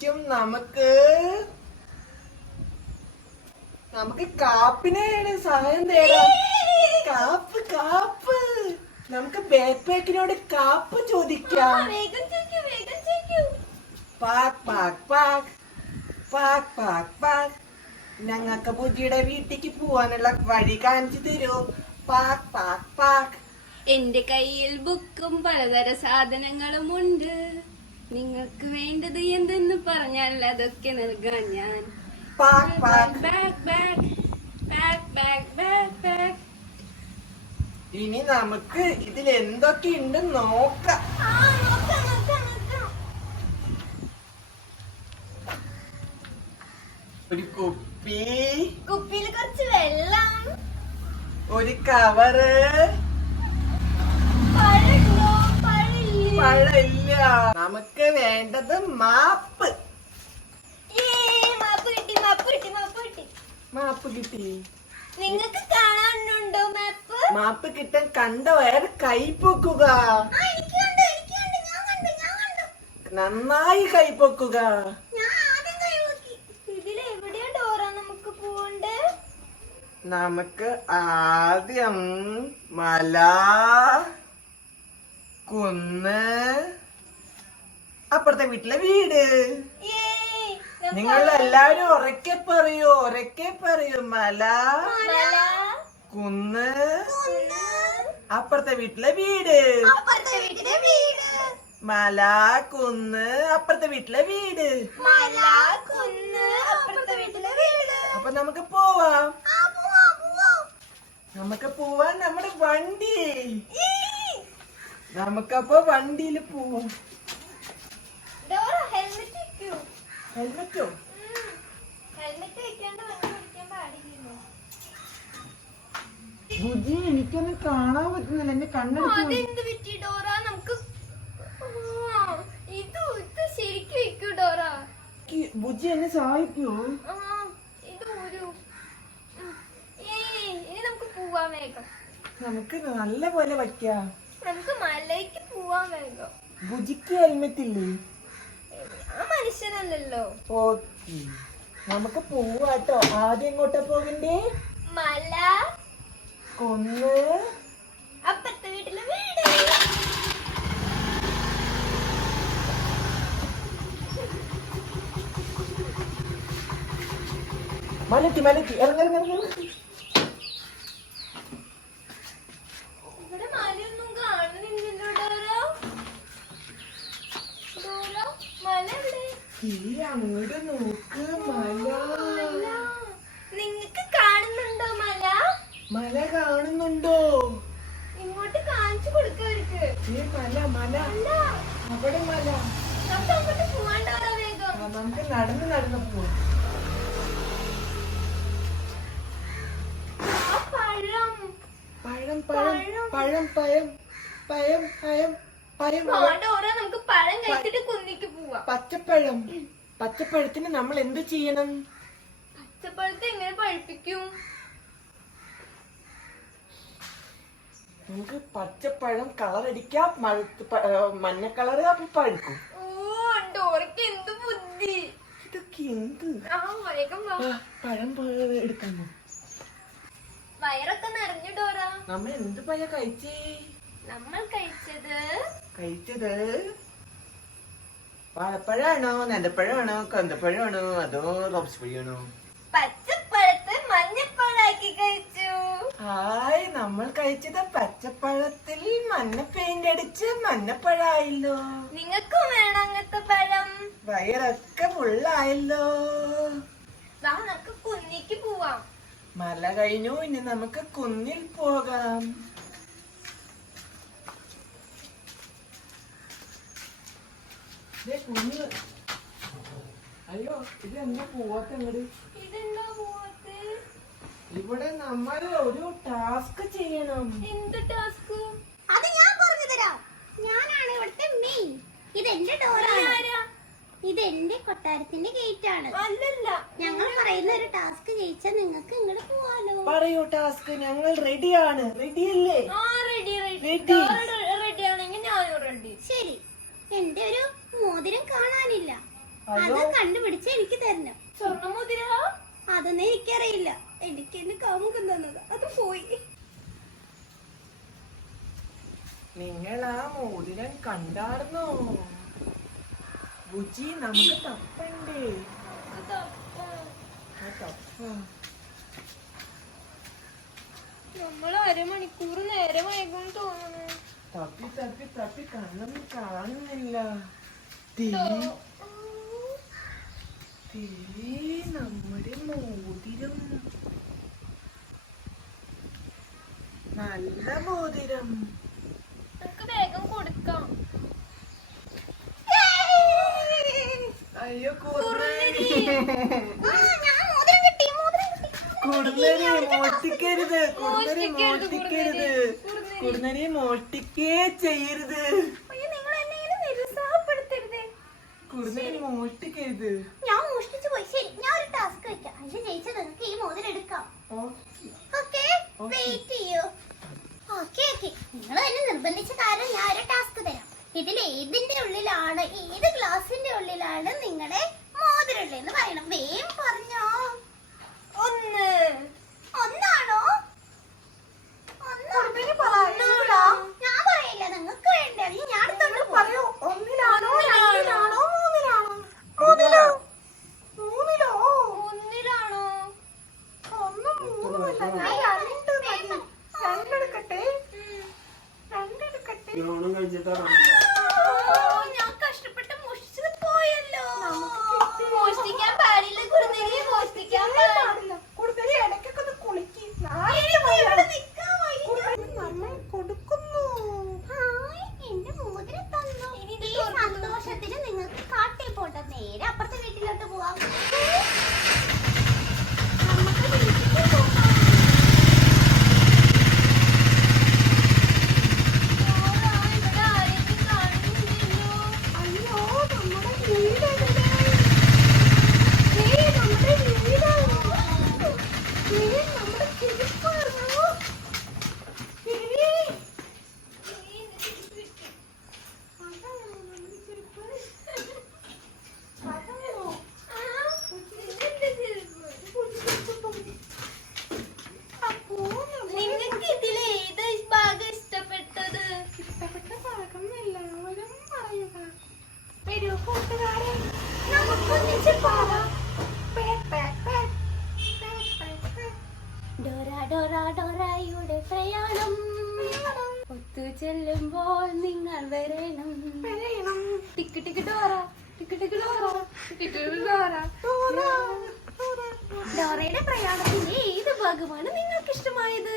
ചോദിക്കും നമുക്ക് കാപ്പിനെയാണ് സഹായം തേടാം. കാപ്പ് കാപ്പ് നമുക്ക് ബാക്ക് പാക്കിനോട് കാപ്പ് ചോദിക്കാം. പാക് പാക് പാക് പാക് പാക് പാക് ഞങ്ങൾക്ക് ബുജിയുടെ വീട്ടിക്ക് പോവാനുള്ള വഴി കാണിച്ചു തരൂ. പാക് പാക് പാക് എന്റെ കയ്യിൽ ബുക്കും പലതര സാധനങ്ങളും ഉണ്ട്. നിങ്ങൾക്ക് വേണ്ടത് എന്തെന്ന് പറഞ്ഞാൽ അതൊക്കെ നൽകാൻ ഞാൻ. Pak Pak bag bag bag bag bag bag. ഇനി നമുക്ക് ഇതിൽ എന്തൊക്കെ ഉണ്ട് നോക്കാം. ഒരു കുപ്പിയിൽ കുറച്ച് വെള്ളം, ഒരു കവറ്, പഴമില്ല. നമുക്ക് വേണ്ടത് മാപ്പ്. മാപ്പ് കിട്ടി. നിങ്ങൾക്ക് കാണാനുണ്ടോ മാപ്പ്? മാപ്പ് കിട്ടാൻ കണ്ട വയർ കൈ പൊക്കുക. നന്നായി കൈ പൊക്കുക. നമുക്ക് ആദ്യം മല, കുന്ന്, അപ്പുറത്തെ വീട്ടിലെ വീട്. നിങ്ങൾ എല്ലാവരും ഉറക്കെ പറയൂ. മല, കുന്ന്, അപ്പുറത്തെ വീട്ടിലെ വീട്. മല, കുന്ന്, അപ്പുറത്തെ വീട്ടിലെ വീട്. അപ്പൊ നമുക്ക് പോവാം. നമ്മുടെ വണ്ടി. നമുക്കപ്പോ വണ്ടിയിൽ പോവാം. ഹെൽമെറ്റോ? ബുദ്ധി എനിക്കൊന്നും കാണാൻ പറ്റുന്നില്ല. എന്റെ കണ്ണെടുത്ത് ബുദ്ധി എന്നെ സഹായിക്കൂ. നമുക്ക് നല്ല പോലെ വയ്ക്കാം. നമുക്ക് മലയ്ക്ക് പോവാൻ വേഗം. ബുജിക്ക് ഹെൽമെറ്റ് ഇല്ലേ? മനുഷ്യനല്ലല്ലോ. ഓക്കെ, നമുക്ക് പോവാട്ടോ. ആദ്യം എങ്ങോട്ടാ പോകണ്ടേ? മല, കുന്ന്, അപ്പുറത്തെ വീട്ടിലെ വീട്. മലത്തി ഇറങ്ങി. ഇവിടെ മലയൊന്നും കാണുന്നില്ലല്ലോ. മല എവിടെ? അങ്ങോട്ട് നോക്ക്. മല നിങ്ങക്ക് കാണുന്നുണ്ടോ? മല കാണുന്നുണ്ടോ? ഇങ്ങോട്ട് കാണിച്ചു കൊടുക്കവർക്ക്. മല അവിടെ മല. നമുക്ക് അങ്ങോട്ട് പോവാണ്ടോ വേഗം? നമുക്ക് നടന്ന് പോവാം. നമുക്ക് പഴം കഴിച്ചിട്ട് കുന്നിക്ക് പോവാം. പച്ചപ്പഴത്തിന് നമ്മൾ എന്ത് ചെയ്യണം? പച്ചപ്പഴത്തെ എങ്ങനെ പഴുപ്പിക്കും? നമുക്ക് പച്ചപ്പഴം കളറടിക്കാം. മഞ്ഞ കളറ് അപ്പൊ പഴുക്കും. ഓ, ഡോറയ്ക്ക് എന്ത് ബുദ്ധി! ഇതൊക്കെ എന്ത്? വേഗം പഴം എടുക്കാമോ? വയറൊക്കെ നിറഞ്ഞു ഡോറ. നമ്മൾ എന്ത് പഴ കഴിച്ചേ? നമ്മൾ കഴിച്ചത് വാഴപ്പഴാണോ, നെല്ലപ്പഴമാണോ, കന്തപ്പഴമാണോ, അതോ റോബ്സ് പഴമാണോ? പച്ചപ്പഴത്തെ മഞ്ഞപ്പഴാക്കി കഴിച്ചു. ഹായ്, നമ്മൾ കഴിച്ചത് പച്ചപ്പഴത്തിൽ മഞ്ഞ പെയിന്റ് അടിച്ച് മഞ്ഞപ്പഴായല്ലോ. നിങ്ങൾക്കും വേണം അങ്ങനത്തെ പഴം? വയറൊക്കെ ഫുള്ളായല്ലോ. നമുക്ക് കുന്നിക്ക് പോവാം. മല കഴിഞ്ഞു, ഇനി നമുക്ക് കുന്നിൽ പോകാം. കുഞ്ഞ്, അയ്യോ, ഇതെന്താ പോവാത്ത അങ്ങട്? ഇവിടെ നമ്മൾ ഒരു ടാസ്ക് ചെയ്യണം. എന്ത് ടാസ്ക്? അത് ഞാൻ പറഞ്ഞു തരാം. ഞാനാണ് ഇവിടുത്തെ മെയിൻ. ഇതെന്റെ ഡോറാണ്. ഇതെന്റെ കൊട്ടാരത്തിന്റെ ഗേറ്റ് ആണ്. അല്ലല്ല, ഞങ്ങൾ പറയുന്ന ഒരു ടാസ്ക് ജയിച്ചാൽ നിങ്ങൾക്ക് ഇങ്ങോട്ട് പോവാലോ. പറയൂ ടാസ്ക്. ഞങ്ങൾ റെഡിയാണ്. റെഡിയല്ലേ? റെഡി ആണെങ്കിൽ ഞാനും റെഡി. ശരി, എന്റെ ഒരു മോതിരം കാണാനില്ല. അത് കണ്ടുപിടിച്ച് എനിക്ക് തരണം. സ്വർണ്ണമുദ്ര അതൊന്നും എനിക്കറിയില്ല. എനിക്ക് എന്നെ കാമുകം തന്നത് അത് പോയി. നിങ്ങൾ ആ മോതിരം കണ്ടാർന്നോ? ബുജി നമുക്ക് തപ്പണ്ടേ? നമ്മൾ അരമണിക്കൂർ നേരെ വൈകും തോന്നുന്നു. തപ്പി തപ്പി തപ്പി കണ്ണൊന്നും കാണുന്നില്ല. നമ്മുടെ മോതിരം, നല്ല മോതിരം. നമുക്ക് വേഗം കൊടുക്കാം. അയ്യോ കുറുനരി, ഞാൻ മോതിരം കിട്ടി, മോതിരം കിട്ടി. കുറുനരി മോഷ്ടിക്കരുത്, കുറുനരി മോഷ്ടിക്കരുത്, കുറുനരി മോഷ്ടിക്കേ ചെയ്യരുത്. അയ്യോ, നിങ്ങൾ എന്നെ ഇങ്ങനെ നിരുത്സാഹപ്പെടുത്തരുത്. കുറുനരി മോഷ്ടിക്കരുത്. ഞാൻ മോഷ്ടിച്ചു പോയി. ശരി, ഞാൻ ഒരു ടാസ്ക് വെക്കാം. അതിൽ ജയിച്ച നിങ്ങൾക്ക് ഈ മോതിരം എടുക്കാം. ഓക്കേ, വെയിറ്റ് ചെയ്യൂ. ഓക്കേ ഓക്കേ, നിങ്ങൾ എന്നെ നിർബന്ധിച്ച കാരണം ഞാൻ ഒരു ടാസ്ക് തരാം. ഇതിൽ ഏതിന്റെ ഉള്ളിലാണ്, ഏത് ഗ്ലാസിന്റെ ഉള്ളിലാണ് നിങ്ങളുടെ മോതിരം ഉള്ളതെന്ന് പറയണം. വേഗം പറഞ്ഞോ. ഒന്നാണോ? ഞാൻ പറയില്ല, നിങ്ങൾക്ക് വേണ്ട. ഞാൻ അടുത്തോട്ട് പറയൂ, ഒന്നിലാണോ രണ്ടിലാണോ മൂന്നിലാണോ? മൂന്നിലോ? മൂന്നിലോ? ഒന്നിലാണോ? ഒന്നും മൂന്നുമല്ല, ഞാൻ രണ്ട് മതി. രണ്ടെടുക്കട്ടെ, രണ്ടെടുക്കട്ടെ. ഞാൻ കഷ്ടപ്പെട്ട് മോഷ്ടിച്ചത് പോയല്ലോ. മോഷ്ടിക്കാൻ പാടില്ല കുറുനരി, മോഷ്ടിക്കാൻ പാടില്ല. കൂടുതൽ ഇടയ്ക്കൊക്കെ ഒന്ന് കുളിക്ക്. നമ്മൾ കൊടുക്കുന്നു. ഹായ്, എന്റെ മോതിരം തന്നു. ഈ സന്തോഷത്തിന് നിങ്ങൾക്ക് കാട്ടിൽ പോട്ടെ. നേരെ അപ്പുറത്തെ വീട്ടിലോട്ട് പോവാം. നമുക്ക് വീട്ടിൽ പോകാം. ഇവിടെ ആരെയും കാണുന്നില്ലല്ലോ. അയ്യോ, നമ്മുടെ വീട് എവിടെ? നമ്മുടെ വീടാണോ? നമ്മുടെ ചെരുപ്പാണോ? നിങ്ങൾക്ക് ഇതിൽ ഏത് ഭാഗം ഇഷ്ടപ്പെട്ടത്? ഇഷ്ടപ്പെട്ട ഭാഗം എല്ലാവരും പറയുക. വരൂ കൂട്ടുകാരെ, നമുക്കൊന്നിച്ച് പോവാം. Pack, pack, pack. Dora Dora ഡോറയുടെ പ്രയാണം ഒത്തു ചെല്ലുമ്പോൾ നിങ്ങൾ വരണം. പറയണം. Tick tick Dora, tick tick Dora, tick tick Dora. ഡോറയുടെ പ്രയാണത്തിന്റെ ഏത് ഭാഗമാണ് നിങ്ങൾക്ക് ഇഷ്ടമായത്?